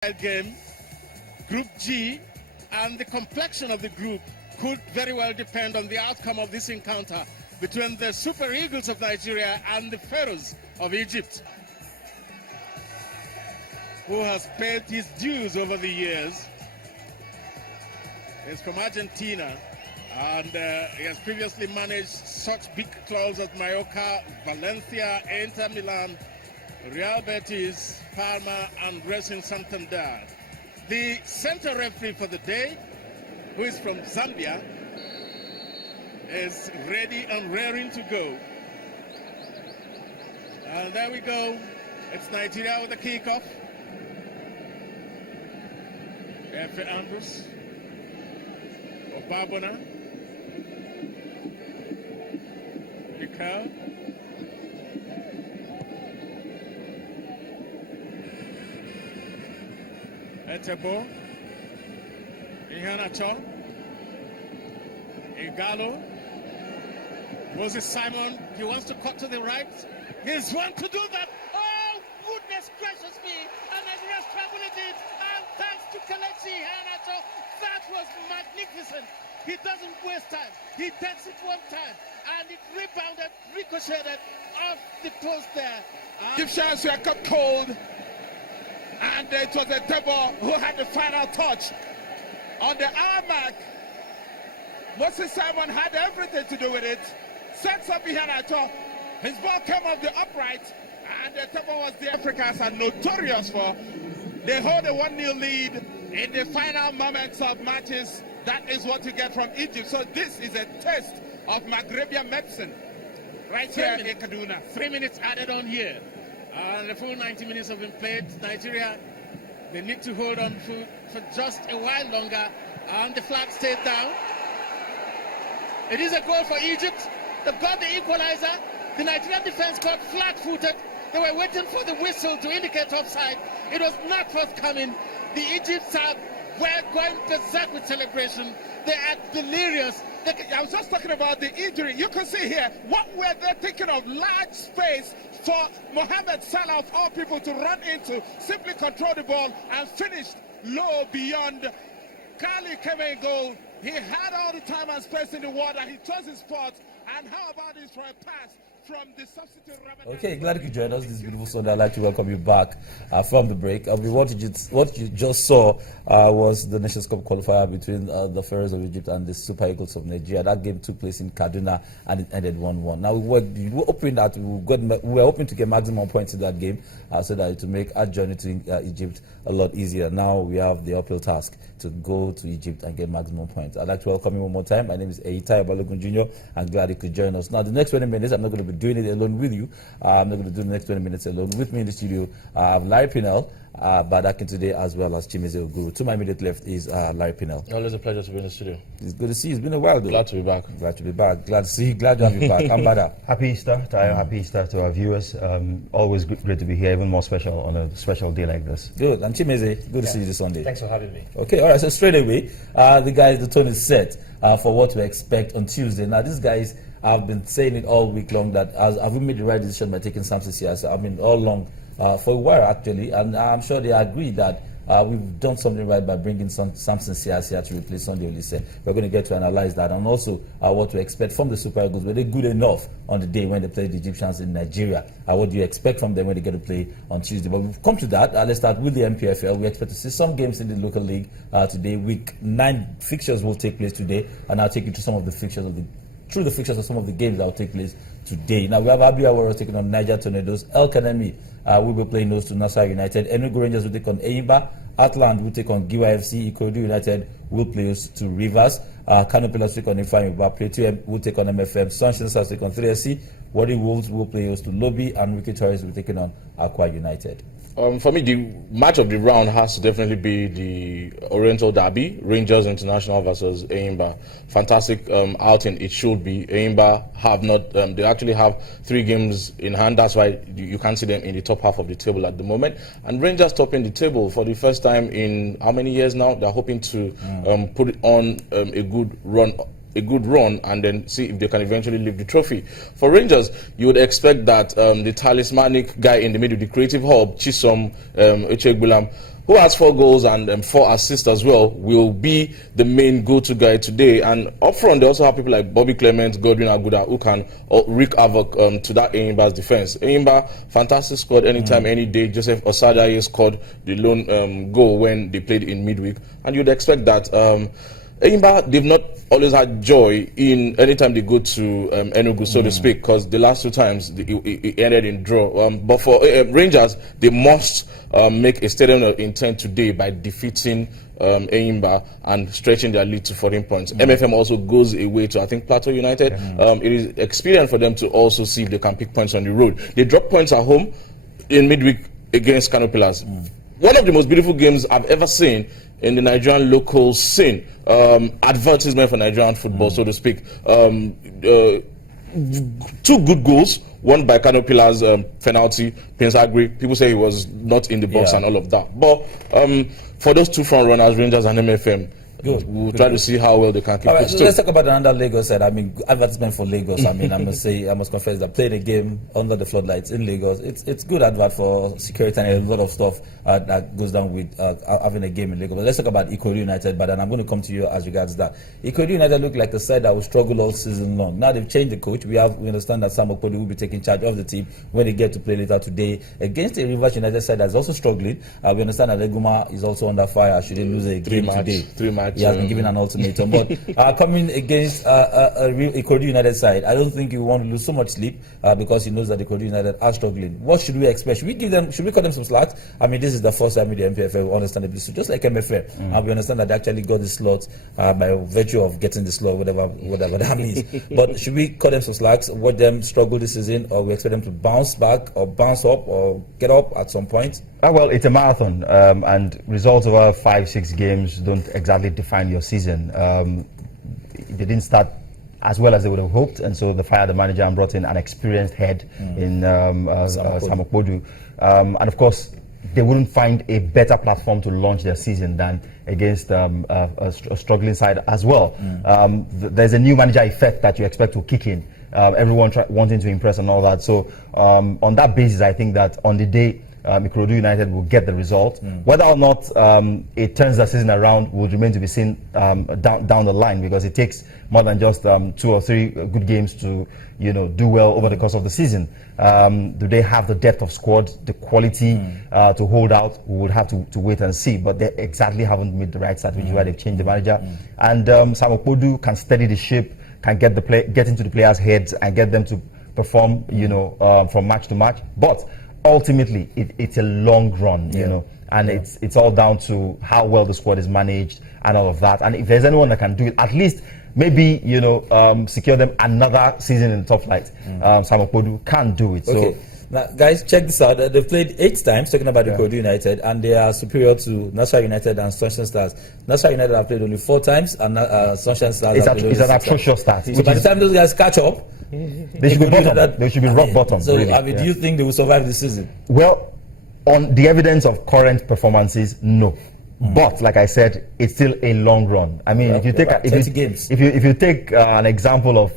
game, Group G, and the complexion of the group could very well depend on the outcome of this encounter between the Super Eagles of Nigeria and the Pharaohs of Egypt, who has paid his dues over the years. He's from Argentina, and he has previously managed such big clubs as Mallorca, Valencia, Inter Milan, Real Betis, Parma, and Racing Santander. The center referee for the day, who is from Zambia, is ready and raring to go. And there we go. It's Nigeria with the kickoff. Efe Andrews, Obabona, Mikal, Etebo, Ihanacho, Igalo, Moses Simon. He wants to cut to the right. He's one to do that. Oh, goodness gracious me. And Nigeria scrambled it. And thanks to Kelechi Ihanacho, that was magnificent. He doesn't waste time. He takes it one time. And it rebounded, ricocheted off the post there. Egyptians were cut cold. And it was a Debo who had the final touch. On the hour mark, Moses Simon had everything to do with it. Sets up Ihanacho. His ball came off the upright. And the Debo was the Africans are notorious for. They hold a 1-0 lead in the final moments of matches. That is what you get from Egypt. So this is a test of Maghrebian medicine right here in Kaduna. 3 minutes added on here. And the full 90 minutes have been played. Nigeria, they need to hold on for just a while longer. And the flag stayed down. It is a goal for Egypt. They've got the equalizer. The Nigerian defense got flat-footed. They were waiting for the whistle to indicate offside. It was not forthcoming. The Egyptians were going berserk with celebration. They are delirious. I was just talking about the injury. You can see here, what were they thinking of? Large space for Mohamed Salah, of all people, to run into, simply control the ball and finish low beyond. Kali came in goal. He had all the time and space in the water. He chose his spot. And how about this for a pass from the substitute? Okay, glad you could join us this beautiful Sunday. I'd like to welcome you back from the break. What you just saw was the Nations Cup qualifier between the Pharaohs of Egypt and the Super Eagles of Nigeria. That game took place in Kaduna and it ended 1-1. Now we were hoping that we were hoping to get maximum points in that game so that to make our journey to Egypt a lot easier. Now we have the uphill task to go to Egypt and get maximum points. I'd like to welcome you one more time. My name is Eitai Balogun Jr. I'm glad you could join us. Now the next 20 minutes, I'm not going to be doing it alone with you. I'm not going to do the next 20 minutes alone. With me in the studio, I have Larry Pinnell, Badakin today, as well as Chimeze Oguru. To my immediate left is Larry Pinnell. Always a pleasure to be in the studio. It's good to see you. It's been a while, though. Glad to be back. Glad to be back. Glad to see you. Glad to have you back. I'm Bada. Happy Easter, Tayo. Happy Easter to our viewers. Always great to be here, even more special on a special day like this. Good. And Chimeze, good to see you this Sunday. Thanks for having me. Okay, all right. So straight away, the tone is set for what to expect on Tuesday. Now, these guys, I've been saying it all week long that have we made the right decision by taking Samson Siasa? I mean, all along for a while actually, and I'm sure they agree that we've done something right by bringing Samson Siasa to replace Sunday Olise. We're going to get to analyze that and also what to expect from the Super Eagles. Were they good enough on the day when they played the Egyptians in Nigeria? What do you expect from them when they get to play on Tuesday? But we've come to that. Let's start with the NPFL. We expect to see some games in the local league today. Week 9 fixtures will take place today, and I'll take you to some of the fixtures of some of the games that will take place today. Now we have Abia Warriors taking on Niger Tornadoes. El Kanemi will be playing those to Nassau United. Enugu Rangers will take on Eimba. Atland will take on Giwa FC. Ikorodu United will play those to Rivers. Kano Pillars will take on Ifeanyi. Plateau will take on MFM. Sunshine Stars will take on 3SC. Warri Wolves will play those to Lobby, and Wiki Tourists will be taking on Akwa United. For me, the match of the round has to definitely be the Oriental Derby, Rangers International versus Eimba. Fantastic outing it should be. Eimba have not, they actually have 3 games in hand. That's why you can't see them in the top half of the table at the moment. And Rangers topping the table for the first time in how many years now? They're hoping to put it on a good run a good run and then see if they can eventually lift the trophy. For Rangers, you would expect that the talismanic guy in the middle, the creative hub, Chisom Echegbulam, who has 4 goals and 4 assists as well, will be the main go-to guy today. And up front, they also have people like Bobby Clement, Godwin Aguda, who can wreak havoc to that Enyimba's defense. Enyimba, fantastic squad anytime, any day. Joseph Osadaye scored the lone goal when they played in midweek. And you'd expect that. Enyimba, they've not always had joy in anytime they go to Enugu, so to speak, because the last 2 times it ended in draw. But for Rangers, they must make a statement of intent today by defeating Enyimba and stretching their lead to 14 points. MFM also goes away to, I think, Plateau United. It is expedient for them to also see if they can pick points on the road. They drop points at home in midweek against Kano Pillars. One of the most beautiful games I've ever seen in the Nigerian local scene. Advertisement for Nigerian football, so to speak. 2 good goals, one by Kano Pillars, penalty, Prince Agri. People say he was not in the box and all of that. But for those 2 front runners, Rangers and MFM, we'll try to see how well they can keep it still. Let's talk about another Lagos side. I mean, advertisement for Lagos. I mean, I must confess that playing a game under the floodlights in Lagos, it's good advert for security and a lot of stuff that goes down with having a game in Lagos. But let's talk about Ikorodu United. But then I'm going to come to you as regards that. Ikorodu United look like the side that will struggle all season long. Now they've changed the coach. We understand that Sam Okpodi will be taking charge of the team when they get to play later today against a Rivers United side that's also struggling. We understand that Leguma is also under fire. Should they lose a game today? 3 matches. He has been given an ultimatum. But coming against a real Ikorodu United side, I don't think you want to lose so much sleep because he knows that Ikorodu United are struggling. What should we expect? Should we cut them some slack? I mean, this is the first time with the NPFL, understandably so, just like MFL. And we understand that they actually got the slot by virtue of getting the slot, whatever that means. But should we cut them some slacks, watch them struggle this season, or we expect them to bounce back or bounce up or get up at some point? Well, it's a marathon, and results over 5-6 games don't exactly define your season. They didn't start as well as they would have hoped, and so they fired the manager and brought in an experienced head in Sam Okpodi. And of course, they wouldn't find a better platform to launch their season than against a struggling side as well. There's a new manager effect that you expect to kick in. Everyone wanting to impress and all that. So on that basis, I think that on the day Ikorodu United will get the result. Whether or not it turns the season around will remain to be seen down the line, because it takes more than just 2 or 3 good games to do well over the course of the season. Do they have the depth of squad, the quality to hold out? We would have to wait and see. But they exactly haven't made the right start, which is why they've changed the manager. And Sam Okpodi can steady the ship, can get into the players' heads and get them to perform, from match to match. But ultimately, it's a long run, and it's all down to how well the squad is managed and all of that. And if there's anyone that can do it, at least maybe secure them another season in the top flight. Sam Okpodi can do it. Okay. So. Now, guys, check this out. They've played 8 times, talking about the Ikorodu United, and they are superior to Nasarawa United and Sunshine Stars. Nasarawa United have played only 4 times, and Sunshine Stars have played only 6 times. It's an atrocious start. So by the time those guys catch up, they should be bottom. They should be rock bottom. So, really. Do you think they will survive the season? Well, on the evidence of current performances, no. But like I said, it's still a long run. I mean, if you take 20 games. If you take an example of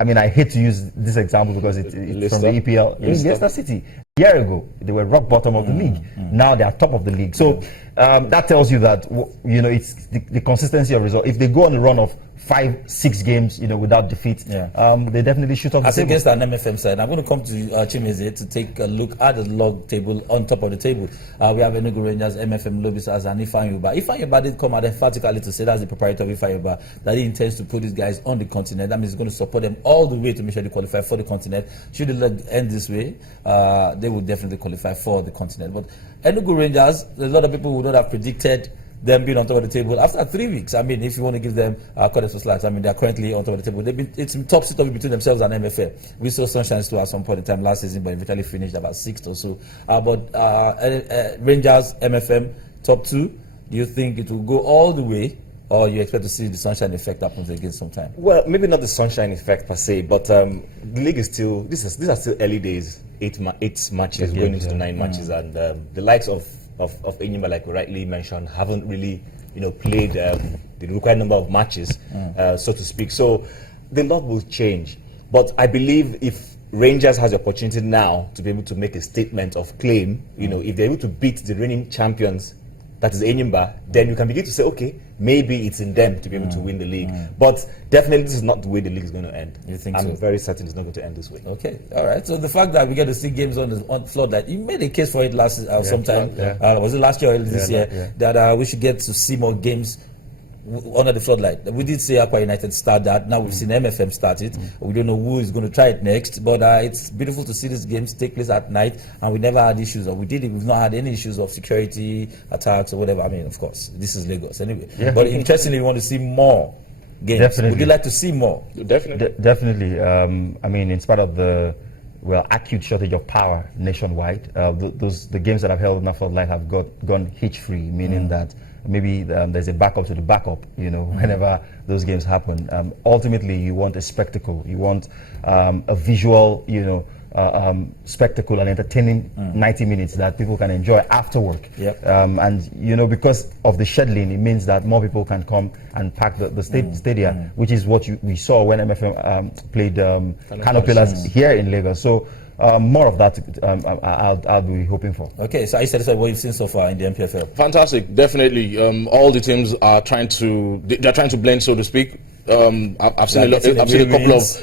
I mean, I hate to use this example because it's from the EPL. Leicester City. A year ago, they were rock bottom of the league. Now they are top of the league. So that tells you that it's the consistency of result. If they go on a run of 5-6 games, without defeat, they definitely shoot off the table. Against an MFM side, I'm going to come to Chimeze to take a look at the log table on top of the table. We have Enugu Rangers, MFM, Lobisas, and Ifeanyi. Ifeanyi did come out emphatically to say, that's the proprietor of Ifeanyi, that he intends to put these guys on the continent. That means he's going to support them all the way to make sure they qualify for the continent. Should the leg end this way, they will definitely qualify for the continent. But Enugu Rangers, a lot of people would not have predicted them being on top of the table after 3 weeks. I mean, if you want to give them credit for slides, I mean, they're currently on top of the table. It's top sit between themselves and MFL. We saw Sunshine too at some point in time last season, but eventually finished about 6th or so. But Rangers, MFM, top 2. Do you think it will go all the way, or you expect to see the Sunshine effect happen again sometime? Well, maybe not the Sunshine effect per se, but the league is still. These are still early days. 8 matches going into the 9 matches, and the likes of Enyimba, like we rightly mentioned, haven't really played the required number of matches, so to speak. So the lot will change. But I believe if Rangers has the opportunity now to be able to make a statement of claim. You know, if they're able to beat the reigning champions, that is Enyimba, then you can begin to say, okay, maybe it's in them to be able to win the league. But definitely, this is not the way the league is going to end. You think I'm so? very certain it's not going to end this way. Okay, all right. So the fact that we get to see games on the floodlight, you made a case for it last sometime. Was it last year or this year? That we should get to see more games under the floodlight. We did see Aqua United start that. Now we've seen MFM start it. We don't know who is going to try it next, but it's beautiful to see these games take place at night, and we never had issues, or we've not had any issues of security attacks or whatever. I mean, of course, this is Lagos anyway. But interestingly, we want to see more games. Definitely. Would you like to see more? Definitely. Definitely. I mean, in spite of the acute shortage of power nationwide, the games that I've held in the floodlight have gone hitch-free, meaning that maybe there's a backup to the backup, you know, whenever those games happen. Ultimately, you want a spectacle. You want a visual, you know, spectacle and entertaining 90 minutes that people can enjoy after work. And, you know, because of the scheduling, it means that more people can come and pack the stadium, which is what we saw when MFM played Kano Pillars here in Lagos. So more of that I'll be hoping for. Okay, so are you satisfied with what you've seen so far in the NPFL? Fantastic, definitely. All the teams are trying to blend, so to speak. I've seen a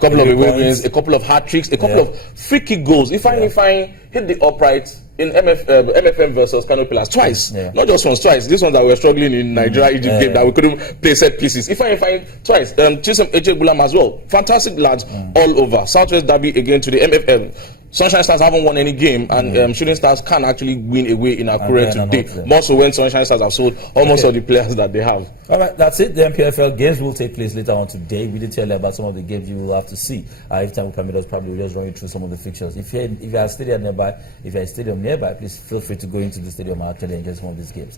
couple of away wins, a couple of hat tricks, a couple of free kick goals. If I hit the upright in MFM versus Kano Pillars twice, not just once, twice. These ones that were struggling in Nigeria Egypt game that we couldn't play set pieces. If I find twice, Chisholm AJ Bulam as well. Fantastic lads all over. Southwest Derby again to the MFL. Sunshine Stars haven't won any game, and Shooting Stars can actually win away in Akure today. More so when Sunshine Stars have sold almost all the players that they have. All right, that's it. The NPFL games will take place later on today. We did tell you about some of the games you will have to see. If time will permit us, probably we'll just run you through some of the fixtures. If you're a stadium nearby, please feel free to go into the stadium and actually enjoy some of these games.